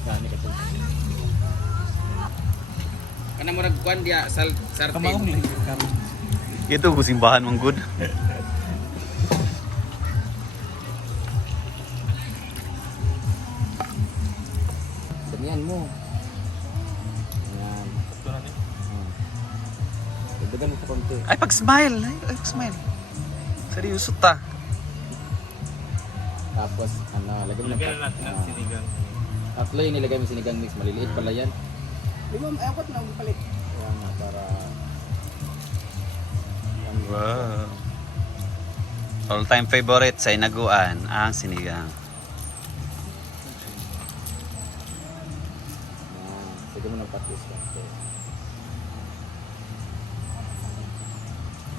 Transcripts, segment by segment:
Gani ka to. Kana murag kwan dia sartin. Kamaong lang kami. Ito ko simbahan mong good. Damihan mo. Yan. Ito na din. Dagdagan mo sa konti. Ay, pag-smile. Ay, pag-smile. Seryoso ta. Tapos ano, lagyan mo ng Lagyan na natin ng sinigang. tatlo yung nilagay mo sinigang mix. Maliliit pala yan. Limang apat na palit. Kaya nga para... Wow. All-time favorite sa inaguan, ang sinigang. Yan. Sige mo ng patis.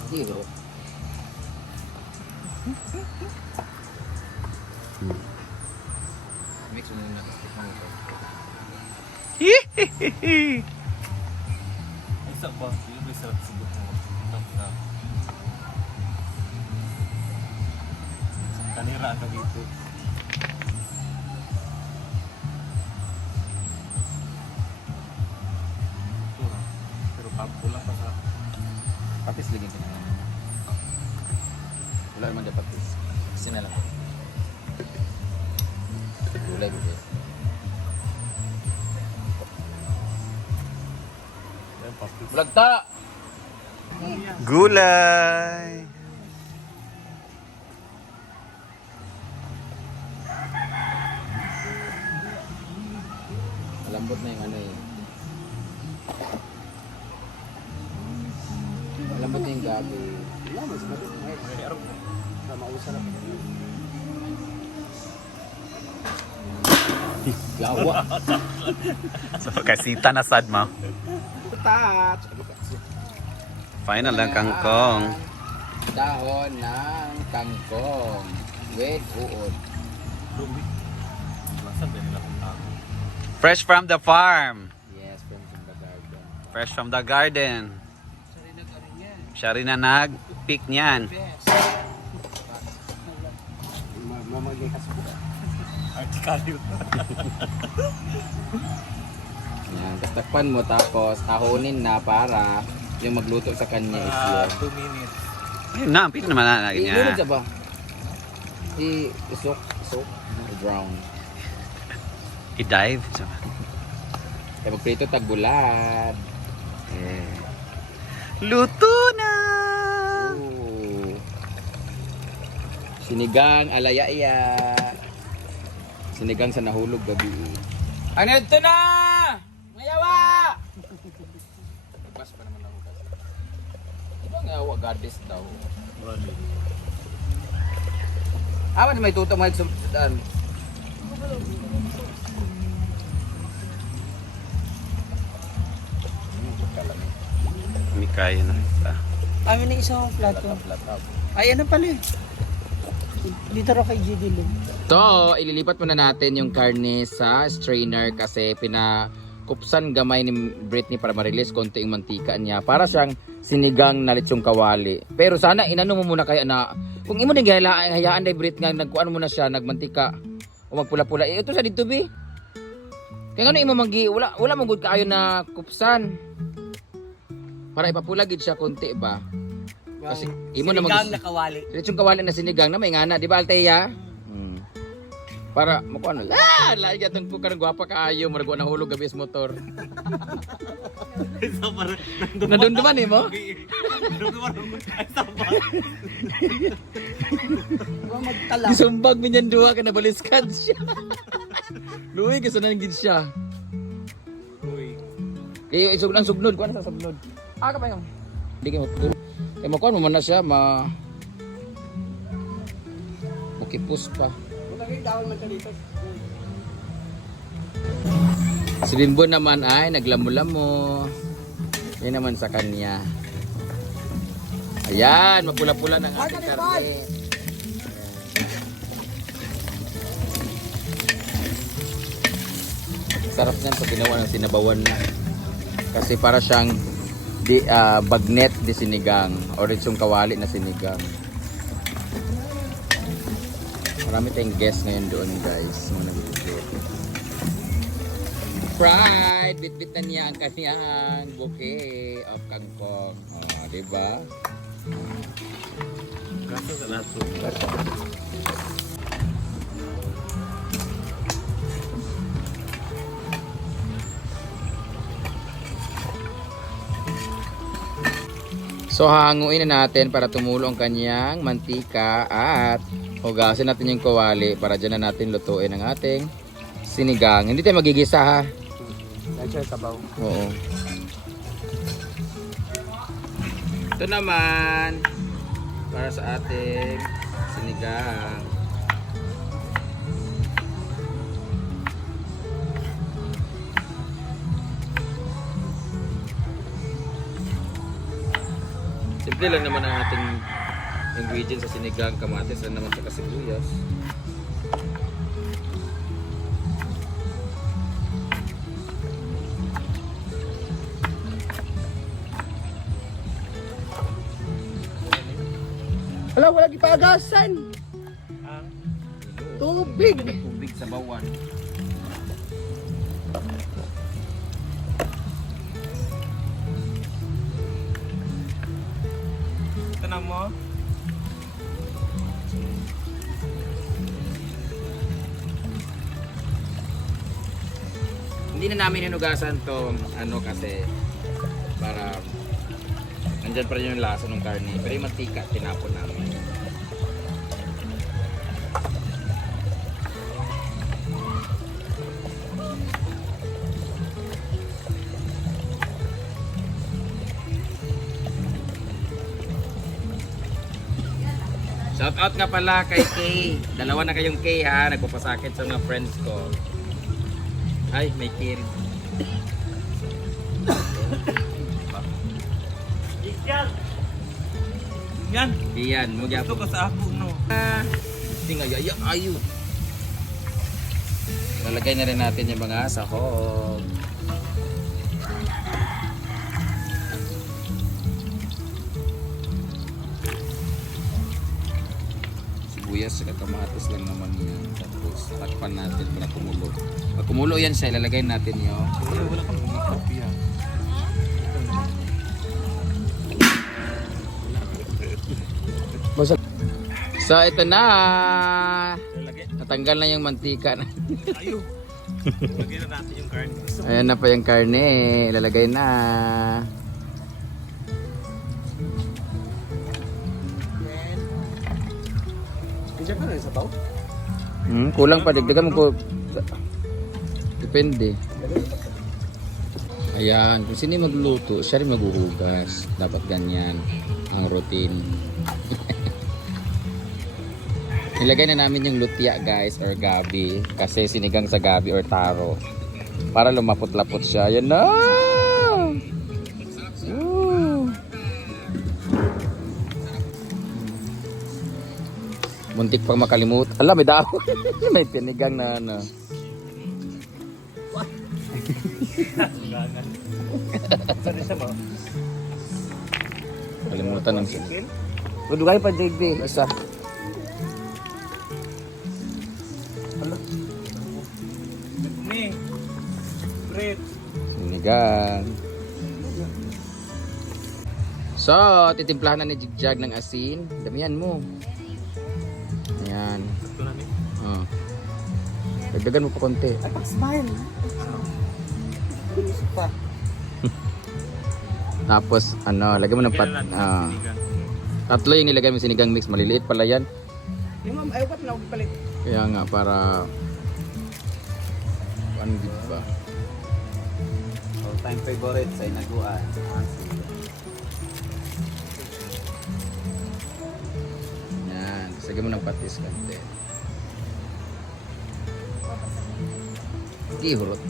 Sige bro. Mix mo muna. Tikman mo ito. Hihihihi. Ay, isa ba? Yung may sarap sa buto mo. Kanira ang dito. Ito na. Pero kulang pa sa... Patis ligin ka na. Wala naman dyan patis. Kasi na lang. Gulay mo dyan. Ayan, pastis. Bulagta! Gulay. Malambot na yung ano eh. Malambot na yung gabi. Wala, mas mabit. May arap mo. Mausa na. Yawa! So, kasita na sad mo. Touch! Final ng kangkong. Dahon ng kangkong with uod. Ruby. Lasan din nila kung tago. Fresh from the farm. Yes, from the garden. Fresh from the garden. Siya rin na nag-pick niyan. Mamagay ka sa buka. Artikalyo. Yan, tapos takpan mo tapos ahonin na para yung magluto sa kanya is yun. 2 minutes. Ayun na, pick naman na Ilunod niya. siya ba? Isok, brown. I-dive. So, Kaya magprito tagbulad. eh. Luto na! Ooh. Sinigang alayaya. Sinigang sa nahulog gabi. Ano ito na? Mayawa! Nagpas pa naman ako kasi. Diba ngayawa goddess daw? Bali. Awan may tuto mo sumdan. May kaya na. Amin na isang plato. Ay, ano pala eh. Dito raw kay GD Lin. So, ililipat muna natin yung karne sa strainer kasi pinakupsan gamay ni Britney para ma-release konti yung mantika niya. Para siyang sinigang na lechong kawali. Pero sana inano mo muna kaya na kung imo din hayaan day Brit nga nagkuan mo na siya nagmantika o magpula-pula. Eh, ito sa dito bi. Kaya nga imo magi wala mong good kaayo na kupsan. Para ipapula gid siya konti ba. Kasi imo na Sinigang na kawali. Diretsong kawali na sinigang na may ngana, di ba Alteya? Para makuha ano. Lahi gatong ko karang gwapa kaayo, murag wa nahulog gabi sa motor. Isa pa rin. Nadunduman ni mo? Nadunduman ako. Isa pa. Magtala. Gisumbag minyan duha ka nabaliskan siya. Luwi kasi nang gid siya. Uy. Kaya isug lang sugnod, kuan sa sugnod. Ka ba yung? Hindi kayo matulog. Kaya makuha mo man na siya, makipus pa. Magagay dahon man dito. Si Bimbo naman ay naglamo-lamo. Yan naman sa kanya. Ayan, mapula-pula ng ating karne. Sarap niyan pag ginawa ng sinabawan na. Kasi para siyang bagnet di sinigang o ritsong kawali na sinigang. Marami tayong guests ngayon doon guys. Mga nag-visit. Pride, bitbit na niya ang kanyang bouquet of kangkong. Oh, di ba? Kaso sa lahat to. So hanguin na natin para tumulo ang kanyang mantika at hugasin natin yung kawali para dyan na natin lutuin ang ating sinigang. Hindi tayo magigisa ha. Dahil sabaw. Oo. Ito naman para sa ating sinigang. Simple lang naman ang ating ingredients sa sinigang, kamatis lang naman sa sibuyas. Wala gipagasan. Tubig. Tubig sa bawan. Tanang mo? Hindi na namin hinugasan to kasi para nandyan pa rin yung lasa ng karne. Pero yung mantika, tinapon namin. Shout out nga pala kay Kay. Dalawa na kayong Kay ha. Nagpapasakit sa mga friends ko. Ay, may Kay rin. Yan! Iyan, Ito magyapon. ka sa ako, no? Tingnan, ayo. Lalagay na rin natin yung mga sahog. Sibuyas at kamatis lang naman yan. Tapos takpan natin para kumulo. Pag kumulo yan siya, ilalagay natin yung Wala kang makeup yan. So ito na. Lagay. Natanggal na yung mantika na. Ayo! Lagyan na natin yung karne. Ayan na pa yung karne. Ilalagay na. Diyan ka rin sabaw? Kulang pa. Dagdagan mo po. Depende. Ayan. Kung sino yung magluluto, siya rin maghuhugas. Dapat ganyan ang routine. Nilagay na namin yung lutia guys or gabi. Kasi sinigang sa gabi or taro. Para lumapot-lapot siya. Ayan na! Woo! Muntik pang makalimutan. Alam, may dahon. May pinigang na ano. Saan siya ba? Kalimutan ng sinigang. Dugay pa, JB. Basta. Ni! Great! Sinigang. So, titimplahan na ni Jigjag ng asin. Damihan mo. Ayan. Ito na ni. Oh. Dagdagan mo pa konti. Ay, pag-smile. Pa. Tapos, lagyan mo ng Lagyan na natin ng sinigang. tatlo yung nilagay mo sinigang mix. Maliliit pala yan. Yung ma'am, ayaw na ako palit. Kaya nga, para... Ano ba? All time favorite sa inaguan. Yan. Sagay mo ng patis konti. Ihurot.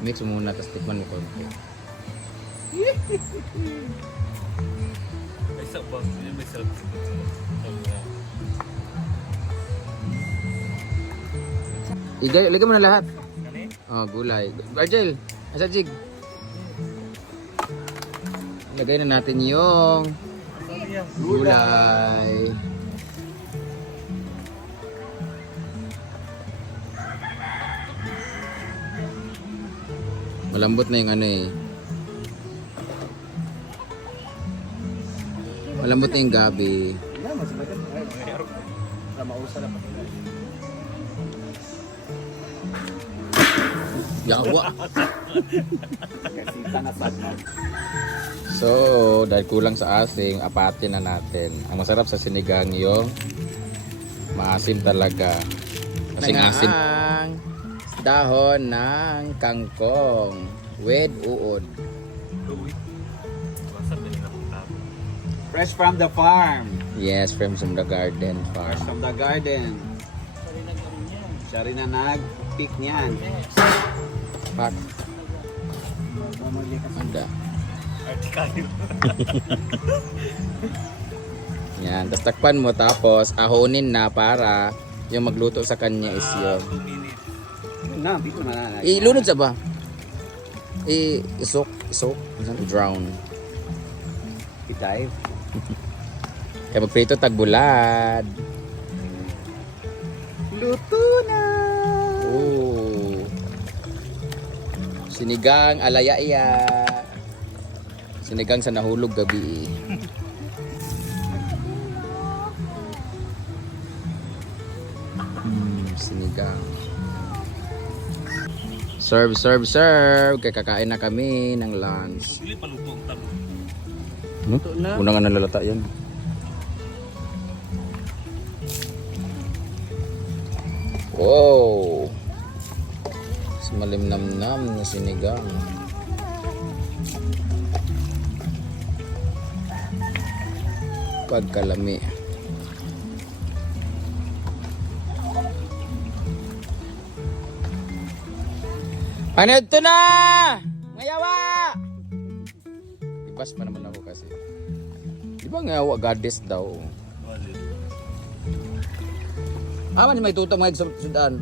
Mix mo muna, tapos tikman mo konti. May sabaw. Yun may sarap sa Lagay mo na lahat. Kani? Oh, gulay. Argel, asa jig? Lagay na natin yung Sorry yan. gulay. Malambot na yung ano eh. Malambot na yung gabi. Yawa. So, dahil kulang sa asing, apatin na natin. Ang masarap sa sinigang yung maasim talaga. Kasing asim. Dahon ng kangkong with uod. Fresh from the farm. Yes, from the garden farm. Fresh from the garden. Siya rin na nag-pick niyan. Pak. Anda. Artikayo. Yan, tapos takpan mo tapos ahonin na para yung magluto sa kanya is yun. 2 minutes. Yun na, dito na. Ilunod sa ba? Isok, drown. I-dive. Kaya magprito tagbulad. Luto na! Oh. Sinigang alayaya. Sinigang sa nahulog gabi. Sinigang. Serve. Kaya kakain na kami ng lunch. Dili paluto ang tabo. Una nga nalalata yan. Wow! Mas malimnam-nam na sinigang. Pagkalami. Ano ito na? Ngayawa! Ibas pa naman ako kasi. Di ba ngayawa goddess daw? Wali. Aman may tutong mga sudan.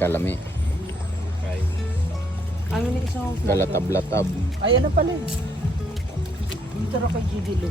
Kalami. Ang isang plato. Galatab-latab. Ay, ano pala? Dito na kay GD Lu.